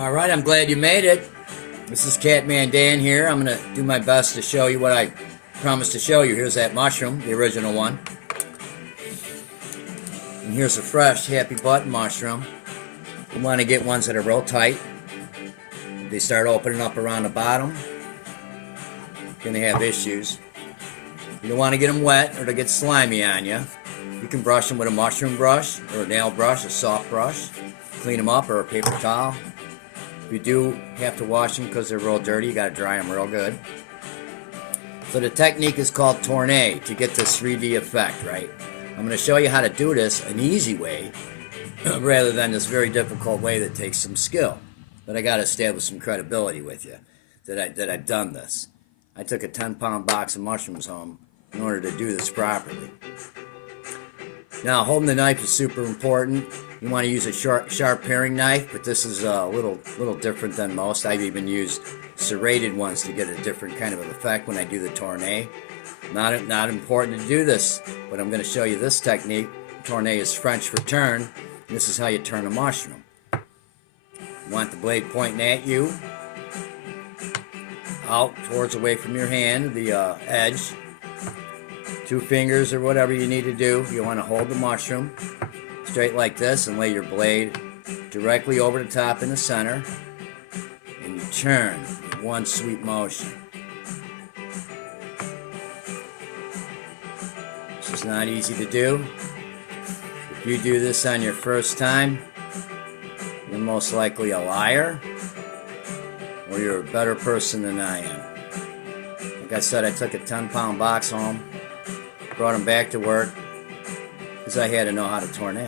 All right, I'm glad you made it. This is Catmandan here. I'm going to do my best to show you what I promised to show you. Here's that mushroom, the original one. And here's a fresh happy button mushroom. You want to get ones that are real tight. If they start opening up around the bottom, you're going to have issues. You don't want to get them wet or they get slimy on you. You can brush them with a mushroom brush or a nail brush, a soft brush. Clean them up or a paper towel. If you do have to wash them because they're real dirty, you got to dry them real good. So the technique is called tourne to get this 3D effect, right? I'm going to show you how to do this an easy way rather than this very difficult way that takes some skill. But I got to establish some credibility with you that I've done this. I took a 10-pound box of mushrooms home in order to do this properly. Now, holding the knife is super important. You want to use a sharp paring knife, but this is a little different than most. I've even used serrated ones to get a different kind of an effect when I do the tourne. Not important to do this, but I'm going to show you this technique. Tourne is French for turn. This is how you turn a mushroom. You want the blade pointing at you, out towards away from your hand, the edge. 2 fingers or whatever you need to do. You want to hold the mushroom straight like this and lay your blade directly over the top in the center, and you turn in one sweep motion. This is not easy to do. If you do this on your first time, you're most likely a liar, or you're a better person than I am. Like I said, I took a 10-pound box home, brought them back to work because I had to know how to tourne.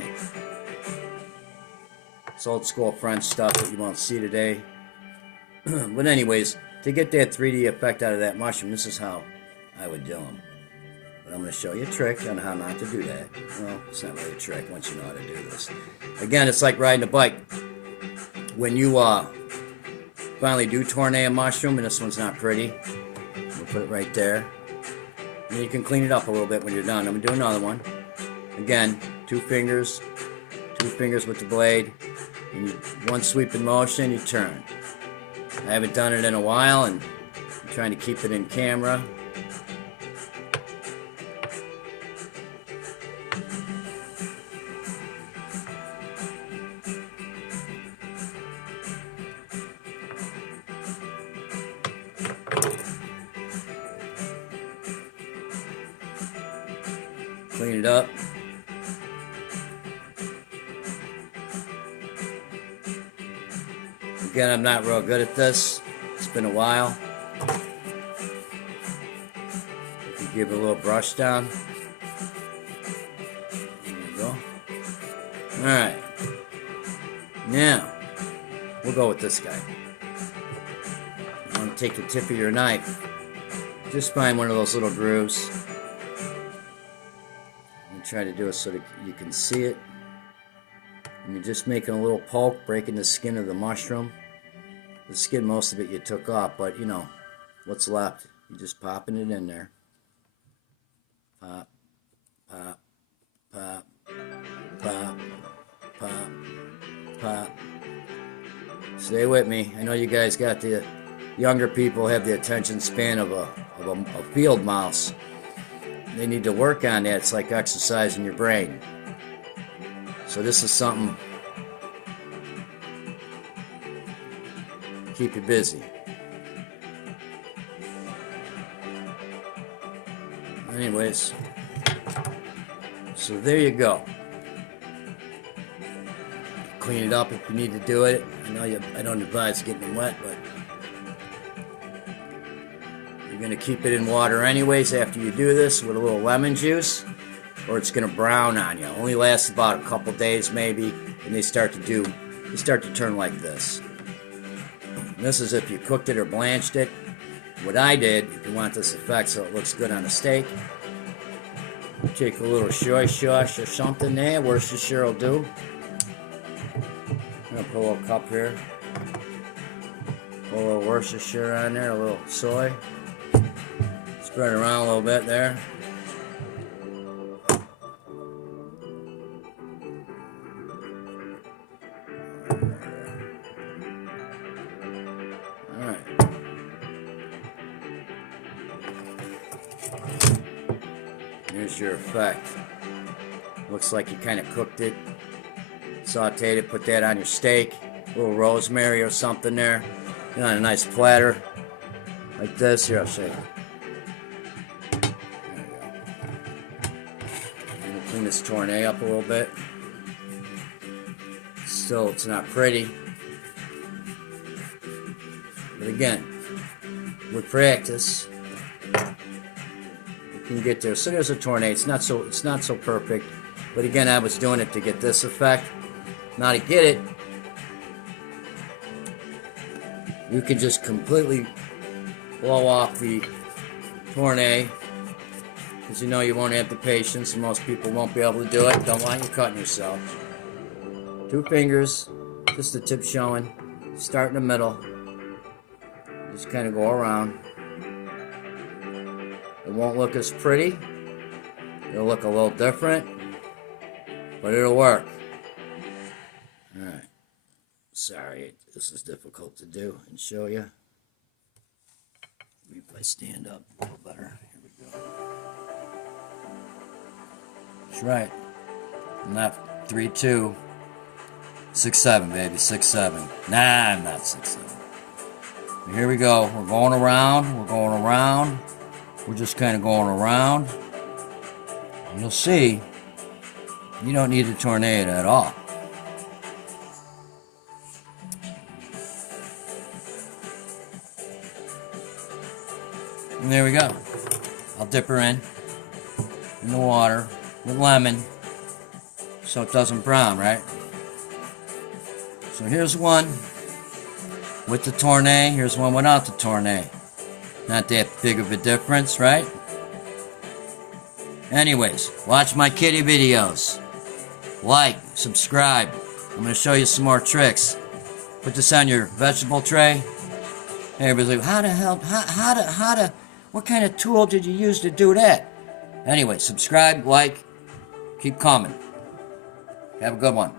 It's old school French stuff that you won't see today. But anyways, to get that 3D effect out of that mushroom, this is how I would do them. But I'm going to show you a trick on how not to do that. Well, it's not really a trick once you know how to do this. Again, it's like riding a bike. When you finally do tourne a mushroom, and this one's not pretty, we'll put it right there. And you can clean it up a little bit when you're done. I'm going to do another one. Again, 2 fingers with the blade. And one sweep in motion, you turn. I haven't done it in a while, and I'm trying to keep it in camera. Clean it up. Again, I'm not real good at this. It's been a while. You give it a little brush down. There you go. Alright. Now, we'll go with this guy. You want to take the tip of your knife. Just find one of those little grooves. Try to do it so that you can see it. And you're just making a little poke, breaking the skin of the mushroom. The skin, most of it you took off, but you know, what's left, you're just popping it in there. Pop, pop, pop, pop, pop, pop. Stay with me. I know you guys got the younger people have the attention span of a field mouse. They need to work on that. It's like exercising your brain. So this is something to keep you busy. Anyways, so there you go. Clean it up if you need to do it. I don't advise getting them wet, but you're going to keep it in water anyways after you do this with a little lemon juice, or it's going to brown on you. It only lasts about a couple days maybe, and they start to turn like this. And this is if you cooked it or blanched it. What I did, if you want this effect so it looks good on a steak, take a little soy sauce or something there. Worcestershire will do. I'm going to put a little cup here. Put a little Worcestershire on there, a little soy. Spread it around a little bit there. There's your effect. Looks like you kind of cooked it, sauteed it, put that on your steak, a little rosemary or something there, on a nice platter like this. Here, I'll show you. There we go. I'm gonna clean this tournée up a little bit. Still, it's not pretty, but again, with practice, you can get there. So there's a tournée. It's not so perfect, but again, I was doing it to get this effect. Now to get it, you can just completely blow off the tournée, because you know you won't have the patience, and most people won't be able to do it. Don't want you cutting yourself. 2 fingers, just the tip showing. Start in the middle. Just kind of go around. It won't look as pretty. It'll look a little different, but it'll work. Alright. Sorry, this is difficult to do and show you. Maybe if I stand up a little better. Here we go. That's right. Not 3-2. 6-7, baby. 6-7. Nah, I'm not 6-7. Here we go. We're going around. We're going around. We're just kind of going around. You'll see, you don't need a tornado at all. And there we go. I'll dip her in the water with lemon so it doesn't brown, right? So here's one with the tournée. Here's one without the tournée. Not that big of a difference, right? Anyways, watch my kitty videos. Like, subscribe. I'm going to show you some more tricks. Put this on your vegetable tray. Everybody's like, how the hell, what kind of tool did you use to do that? Anyway, subscribe, like, keep coming. Have a good one.